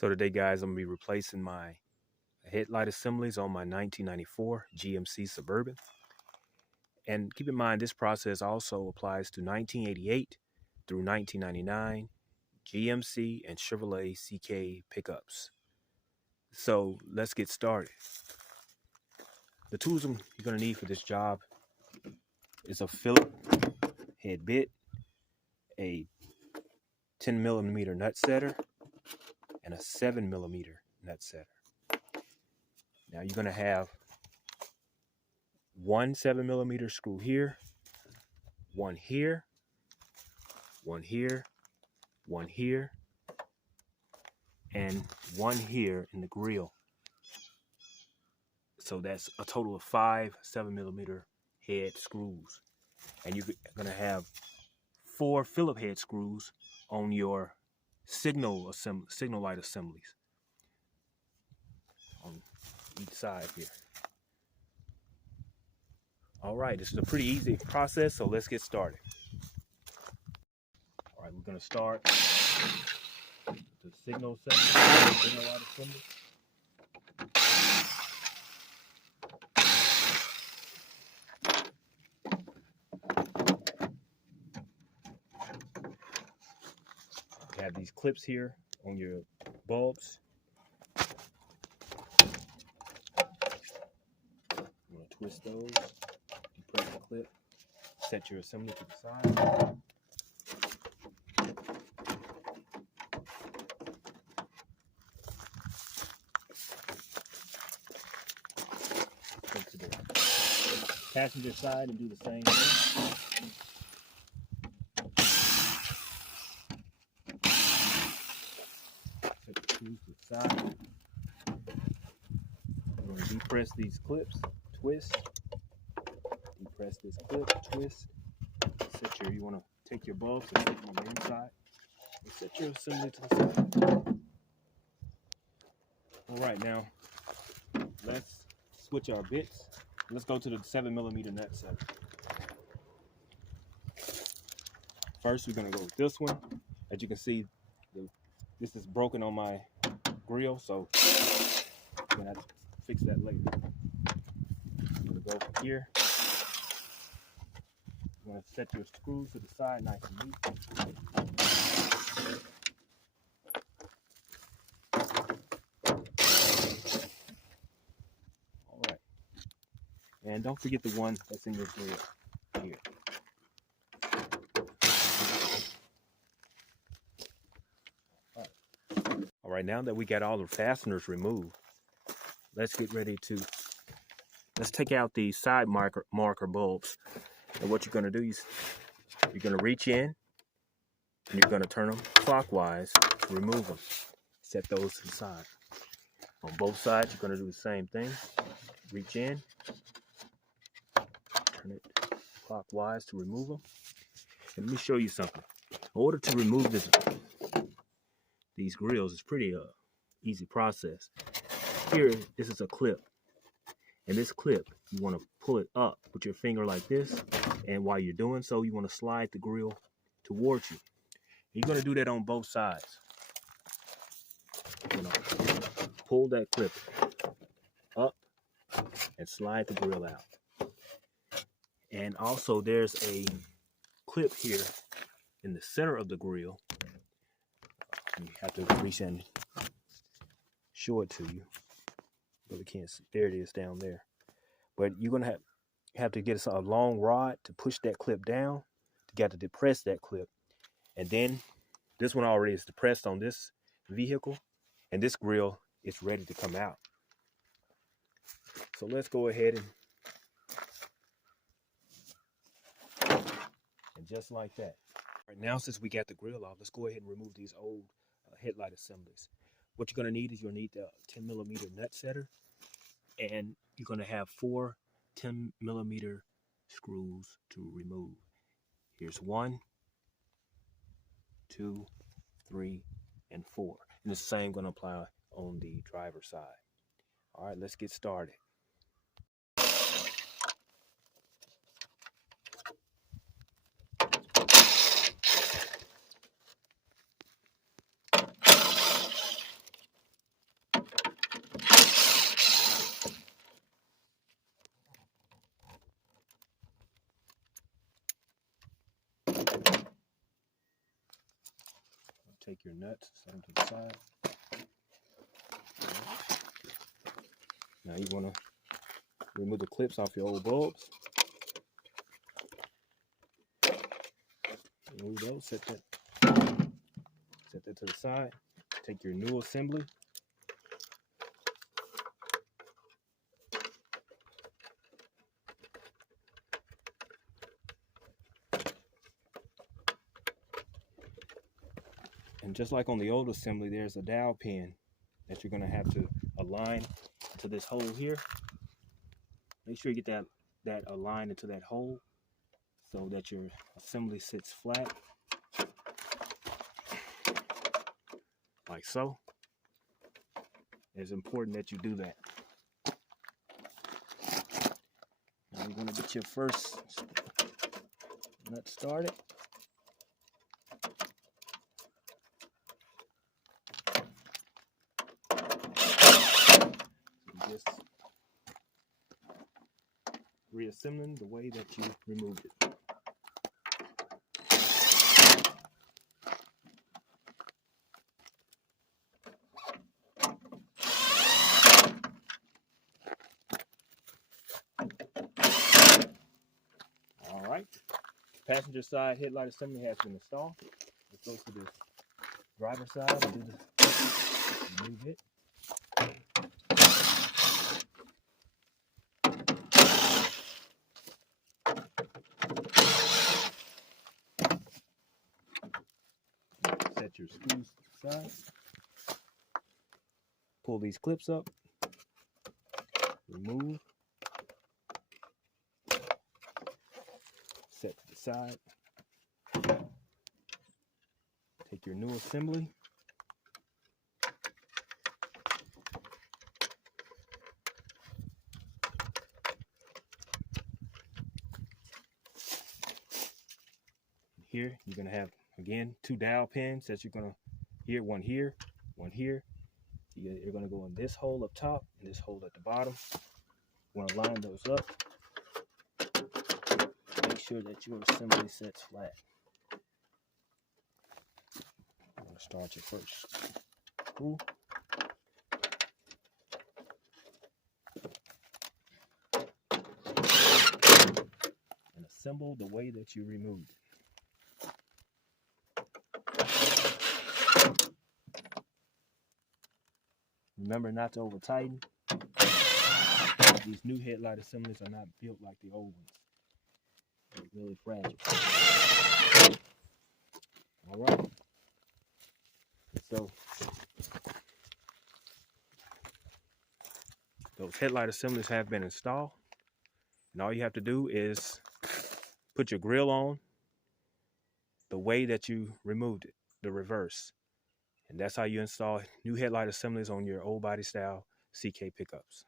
So today, guys, I'm going to be replacing my headlight assemblies on my 1994 GMC Suburban. And keep in mind, this process also applies to 1988 through 1999 GMC and Chevrolet CK pickups. So let's get started. The tools you're going to need for this job is a Phillips head bit, a 10mm nut setter, and a 7mm nut setter. Now you're going to have one 7mm screw here, one here, one here, one here, and one here in the grill. So that's a total of 5 7mm head screws. And you're going to have 4 Phillips head screws on your signal light assemblies on each side here. All right, this is a pretty easy process, so let's get started. All right, we're going to start the signal light assembly. You have these clips here on your bulbs. You want to twist those, depress the clip, set your assembly to the side. Go to the passenger side and do the same thing. Set the screws to the side. We're going to depress these clips, twist, depress this clip, twist. You want to take your bulbs and set them on the inside. And set your assembly to the side. All right, now let's switch our bits. Let's go to the 7mm nut setter. First, we're going to go with this one. As you can see, this is broken on my grill, so I'm going to have to fix that later. I'm going to go from here. You want to set your screws to the side nice and neat. All right. And don't forget the one that's in your grill here. All right, now that we got all the fasteners removed, let's get ready to, let's take out these side marker bulbs. And what you're going to do is you're going to reach in and you're going to turn them clockwise to remove them. Set those to the side. On both sides, you're going to do the same thing. Reach in, turn it clockwise to remove them. And let me show you something. In order to remove these grills, it's pretty easy process. Here, this is a clip. And this clip, you want to pull it up with your finger like this. And while you're doing so, you want to slide the grill towards you. You're going to do that on both sides. You know, pull that clip up and slide the grill out. And also there's a clip here in the center of the grill. You have to reach and show it to you. But we can't see. There it is down there. But you're going to have to get a long rod to push that clip down. You got to depress that clip. And then this one already is depressed on this vehicle. And this grill is ready to come out. So let's go ahead and just like that. All right, now since we got the grill off, let's go ahead and remove these old headlight assemblies. What you're going to need is you'll need the 10mm nut setter. And you're going to have 4 10mm screws to remove. Here's 1, 2, 3, and 4. And the same going to apply on the driver's side. All right, let's get started. take your nuts, set them to the side. Now you want to remove the clips off your old bulbs. Remove those, set that to the side. Take your new assembly. And just like on the old assembly, there's a dowel pin that you're going to have to align to this hole here. Make sure you get that aligned into that hole so that your assembly sits flat, like so. It's important that you do that. Now you're going to get your first nut started. Just reassembling the way that you removed it. All right, passenger side headlight assembly has been installed. Let's go to the driver side and do the remove it. Set your screws to the side. Pull these clips up. Remove. Set to the side. Take your new assembly. Here, you're going to have, again, 2 dowel pins that you're going to, one here, one here. You're going to go in this hole up top and this hole at the bottom. You want to line those up. Make sure that your assembly sets flat. I'm going to start your first screw. And assemble the way that you removed it. Remember not to over tighten. These new headlight assemblies are not built like the old ones. They're really fragile. All right. So those headlight assemblies have been installed. And all you have to do is put your grill on the way that you removed it, the reverse. And that's how you install new headlight assemblies on your old body style CK pickups.